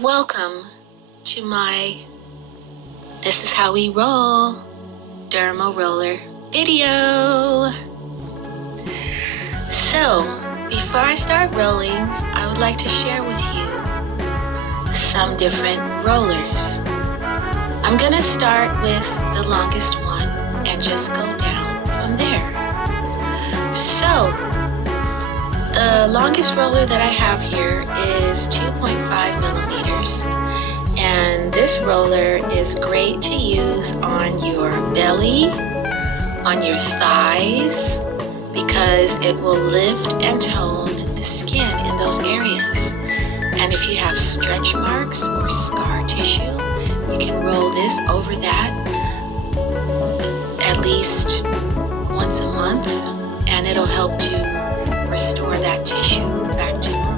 Welcome to my This Is How We Roll derma roller video. So, before I start rolling, I would like to share with you some different rollers. I'm gonna start with the longest one and just go down from there. So, the longest roller that I have here is 2.5 millimeters. And this roller is great to use on your belly, on your thighs, because it will lift and tone the skin in those areas. And if you have stretch marks or scar tissue, you can roll this over that at least once a month, and it'll help to restore that tissue back to normal.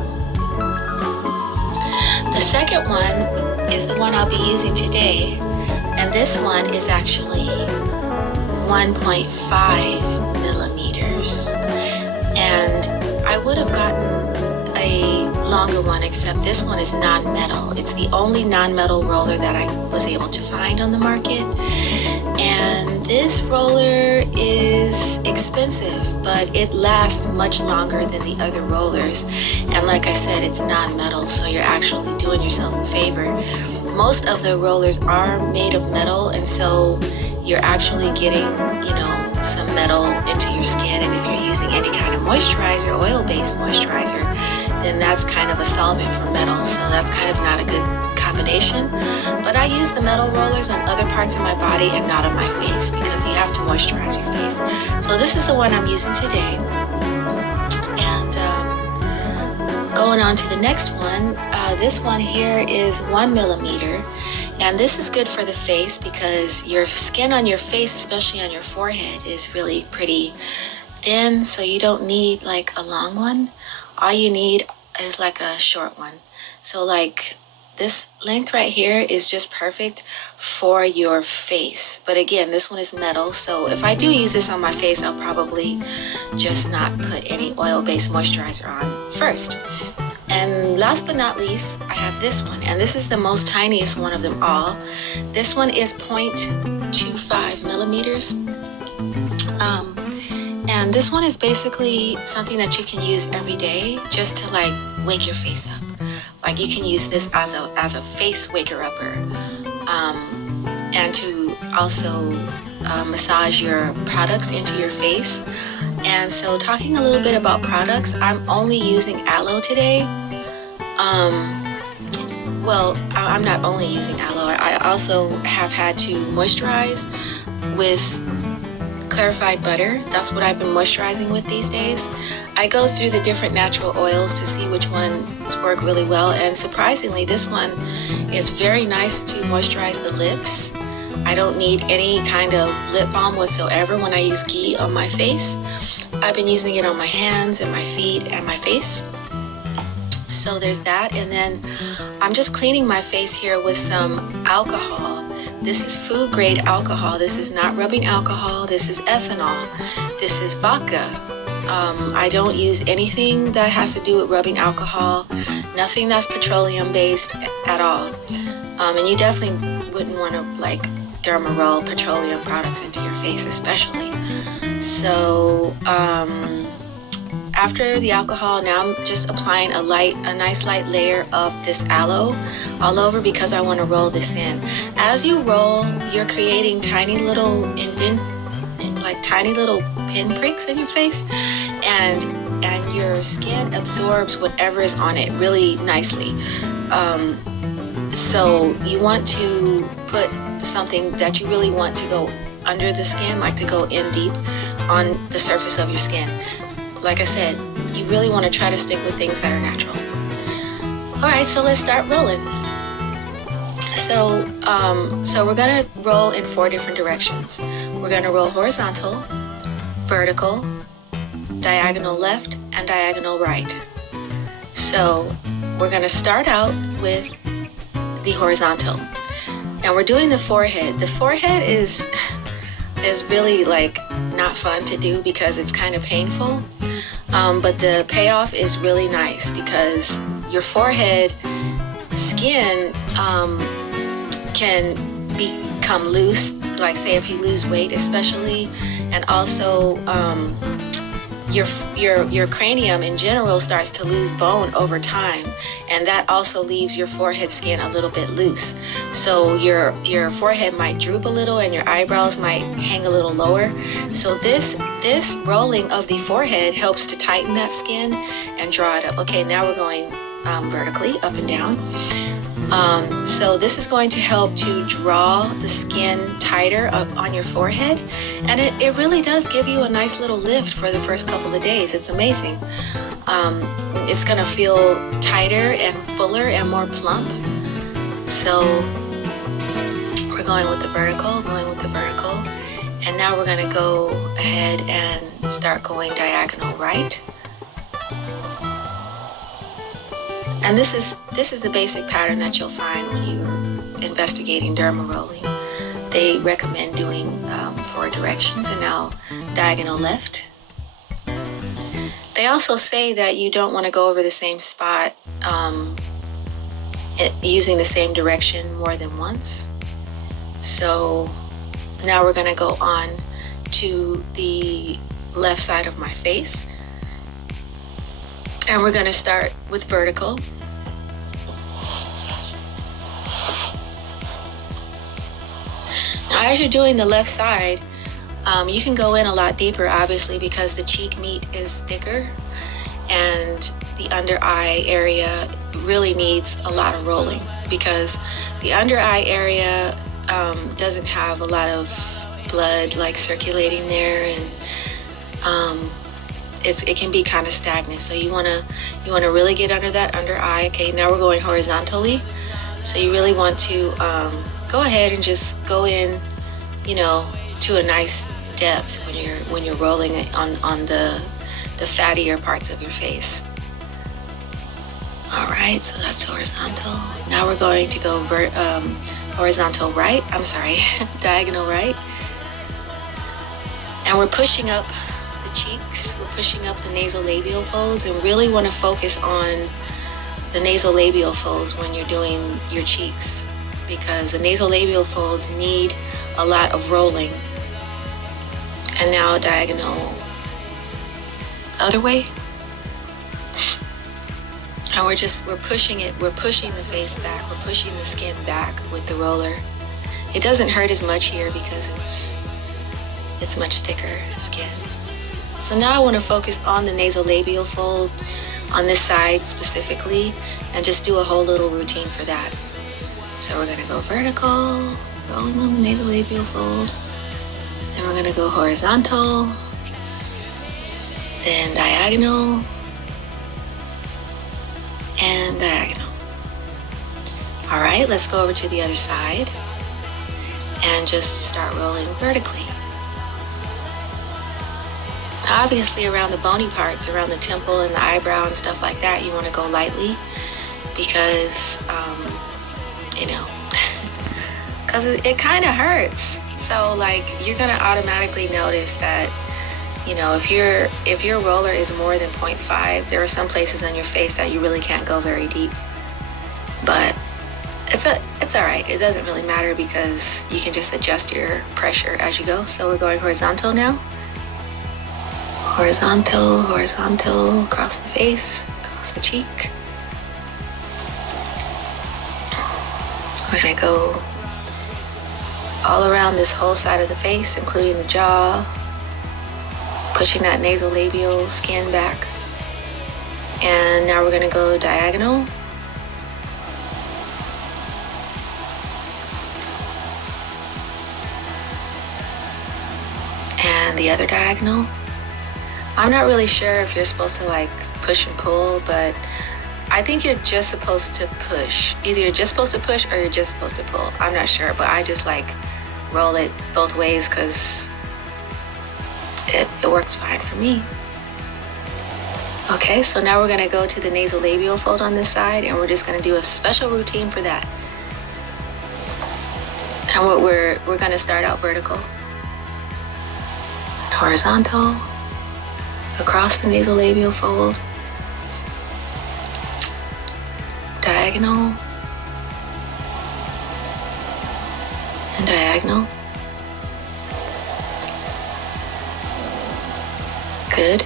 The second one is the one I'll be using today, and this one is actually 1.5 millimeters, and I would have gotten a longer one, except this one is non-metal. It's the only non-metal roller that I was able to find on the market, and this roller is expensive, but it lasts much longer than the other rollers. And like I said, it's non-metal, so you're actually doing yourself a favor. Most of the rollers are made of metal, and so you're actually getting, some metal into your skin. And if you're using any kind of moisturizer, oil-based moisturizer, then that's kind of a solvent for metal, so that's kind of not a good combination. But I use the metal rollers on other parts of my body and not on my face, because you have to moisturize your face. So this is the one I'm using today. And going on to the next one, this one here is 1 millimeter. And this is good for the face because your skin on your face, especially on your forehead, is really pretty thin, so you don't need like a long one. All you need is like a short one. So like this length right here is just perfect for your face. But again, this one is metal, so if I do use this on my face, I'll probably just not put any oil-based moisturizer on first. And last but not least, I have this one, and this is the most tiniest one of them all. This one is 0.25 millimeters. And this one is basically something that you can use every day just to like wake your face up. Like you can use this as a face waker upper, and to also massage your products into your face. And so talking a little bit about products, I'm only using aloe today. Well, I'm not only using aloe. I also have had to moisturize with clarified butter. That's what I've been moisturizing with these days. I go through the different natural oils to see which ones work really well, and surprisingly, this one is very nice to moisturize the lips. I don't need any kind of lip balm whatsoever when I use ghee on my face. I've been using it on my hands and my feet and my face. So there's that, and then I'm just cleaning my face here with some alcohol. This is food grade alcohol. This is not rubbing alcohol. This is ethanol. This is vodka. I don't use anything that has to do with rubbing alcohol. Nothing that's petroleum based at all. And you definitely wouldn't want to like dermaroll petroleum products into your face, especially. So after the alcohol, now I'm just applying a nice light layer of this aloe all over, because I want to roll this in. As you roll, you're creating tiny little tiny little pinpricks in your face, and your skin absorbs whatever is on it really nicely. So you want to put something that you really want to go under the skin, like to go in deep on the surface of your skin. Like I said, you really want to try to stick with things that are natural. All right, so let's start rolling. So we're gonna roll in 4 different directions. We're gonna roll horizontal, vertical, diagonal left, and diagonal right. So we're gonna start out with the horizontal. Now we're doing the forehead. The forehead is really like not fun to do because it's kind of painful. But the payoff is really nice because your forehead skin can become loose, like say if you lose weight especially, and also your cranium in general starts to lose bone over time, and that also leaves your forehead skin a little bit loose. So your forehead might droop a little and your eyebrows might hang a little lower. So this rolling of the forehead helps to tighten that skin and draw it up. Okay, now we're going vertically up and down. So this is going to help to draw the skin tighter up on your forehead, and it really does give you a nice little lift for the first couple of days. It's amazing. It's gonna feel tighter and fuller and more plump. So we're going with the vertical, and now we're gonna go ahead and start going diagonal right. And this is the basic pattern that you'll find when you're investigating derma rolling. They recommend doing 4 directions, and now diagonal left. They also say that you don't want to go over the same spot using the same direction more than once. So now we're going to go on to the left side of my face, and we're going to start with vertical. Now, as you're doing the left side, you can go in a lot deeper, obviously, because the cheek meat is thicker and the under eye area really needs a lot of rolling, because the under eye area doesn't have a lot of blood like circulating there, and it can be kind of stagnant. So you wanna really get under that under eye. Okay, now we're going horizontally. So you really want to go ahead and just go in, to a nice depth when you're rolling it on the fattier parts of your face. All right, so that's horizontal. Now we're going to go horizontal right. I'm sorry, diagonal right. And we're pushing up the cheeks. We're pushing up the nasolabial folds, and really want to focus on the nasolabial folds when you're doing your cheeks, because the nasolabial folds need a lot of rolling. And now diagonal other way. And we're pushing the face back, we're pushing the skin back with the roller. It doesn't hurt as much here because it's much thicker skin. So now I want to focus on the nasolabial fold on this side specifically, and just do a whole little routine for that. So we're going to go vertical, rolling on the nasolabial fold. Then we're going to go horizontal, then diagonal, and diagonal. All right, let's go over to the other side and just start rolling vertically. Obviously around the bony parts, around the temple and the eyebrow and stuff like that, you want to go lightly, because because it kind of hurts. So like you're gonna automatically notice that, if your roller is more than 0.5, there are some places on your face that you really can't go very deep. But it's all right. It doesn't really matter, because you can just adjust your pressure as you go. So we're going horizontal now. Horizontal, horizontal, across the face, across the cheek. We're gonna go all around this whole side of the face, including the jaw, pushing that nasolabial skin back. And now we're gonna go diagonal. And the other diagonal. I'm not really sure if you're supposed to like push and pull, but I think you're just supposed to push. Either you're just supposed to push or you're just supposed to pull. I'm not sure, but I just like roll it both ways because it works fine for me. Okay, so now we're gonna go to the nasolabial fold on this side, and we're just gonna do a special routine for that. And what we're gonna start out vertical, horizontal, across the nasolabial fold, diagonal, and diagonal. Good.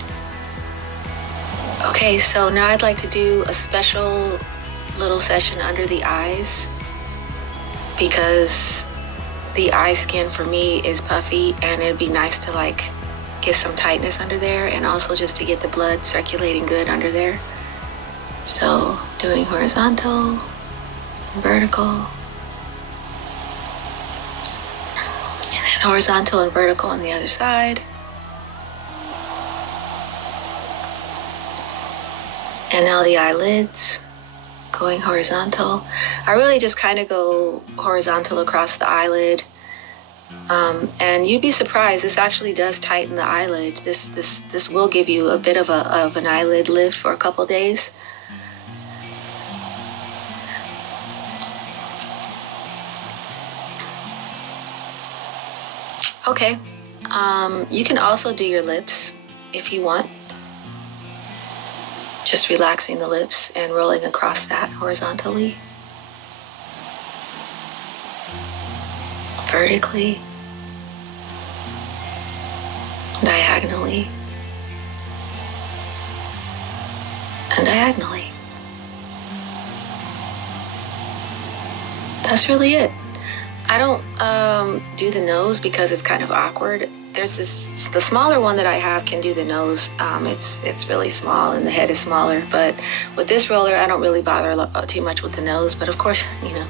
Okay, so now I'd like to do a special little session under the eyes, because the eye skin for me is puffy, and it'd be nice to like get some tightness under there, and also just to get the blood circulating good under there. So doing horizontal, vertical, and then horizontal and vertical on the other side. And now the eyelids, going horizontal. I really just kind of go horizontal across the eyelid. And you'd be surprised, this actually does tighten the eyelid. This will give you a bit of an eyelid lift for a couple days. Okay, you can also do your lips if you want. Just relaxing the lips and rolling across that horizontally, vertically, diagonally, and diagonally. That's really it. I don't do the nose because it's kind of awkward. There's the smaller one that I have can do the nose. It's really small and the head is smaller, but with this roller I don't really bother too much with the nose. But of course, you know,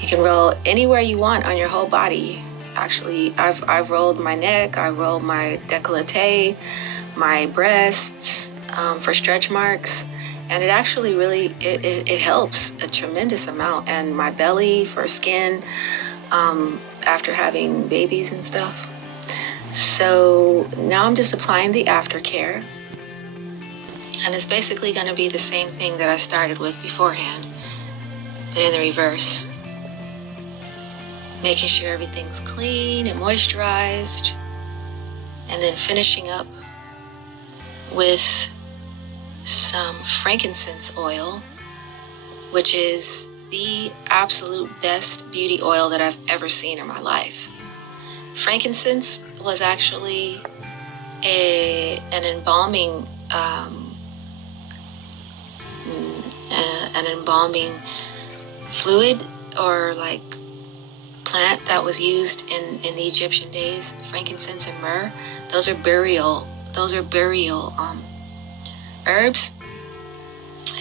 you can roll anywhere you want on your whole body. Actually, I've rolled my neck, I rolled my décolleté, my breasts for stretch marks, and it actually really it helps a tremendous amount. And my belly for skin after having babies and stuff. So now I'm just applying the aftercare, and it's basically going to be the same thing that I started with beforehand, but in the reverse. Making sure everything's clean and moisturized, and then finishing up with some frankincense oil, which is the absolute best beauty oil that I've ever seen in my life. Frankincense was actually an embalming fluid, or like plant that was used in the Egyptian days. Frankincense and myrrh, those are burial herbs,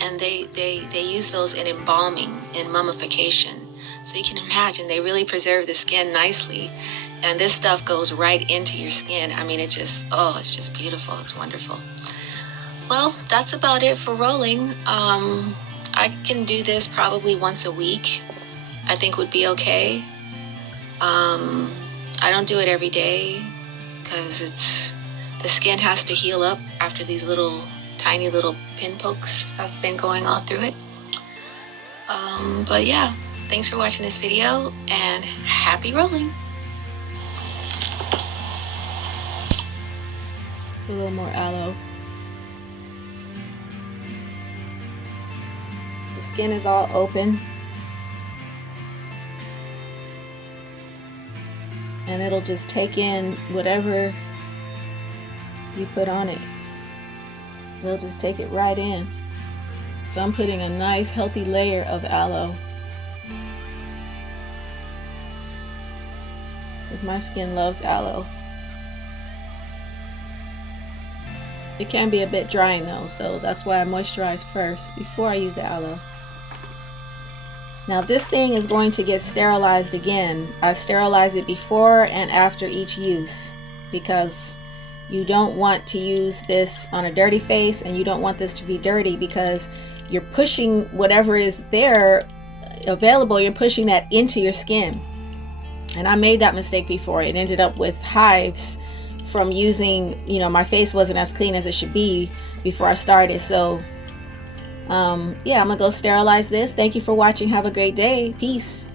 and they use those in embalming, in mummification. So you can imagine they really preserve the skin nicely, and this stuff goes right into your skin. I mean, it's just beautiful. It's wonderful. Well, that's about it for rolling. I can do this probably once a week. I think would be okay. I don't do it every day because the skin has to heal up after these tiny little pin pokes have been going all through it. But yeah, thanks for watching this video, and happy rolling. So a little more aloe. The skin is all open, and it'll just take in whatever you put on it. It'll just take it right in. So I'm putting a nice healthy layer of aloe, because my skin loves aloe. It can be a bit drying though, so that's why I moisturize first before I use the aloe. Now this thing is going to get sterilized again. I sterilize it before and after each use, because you don't want to use this on a dirty face, and you don't want this to be dirty, because you're pushing whatever is there available, you're pushing that into your skin. And I made that mistake before. It ended up with hives from using, my face wasn't as clean as it should be before I started. So yeah, I'm gonna go sterilize this. Thank you for watching. Have a great day. Peace.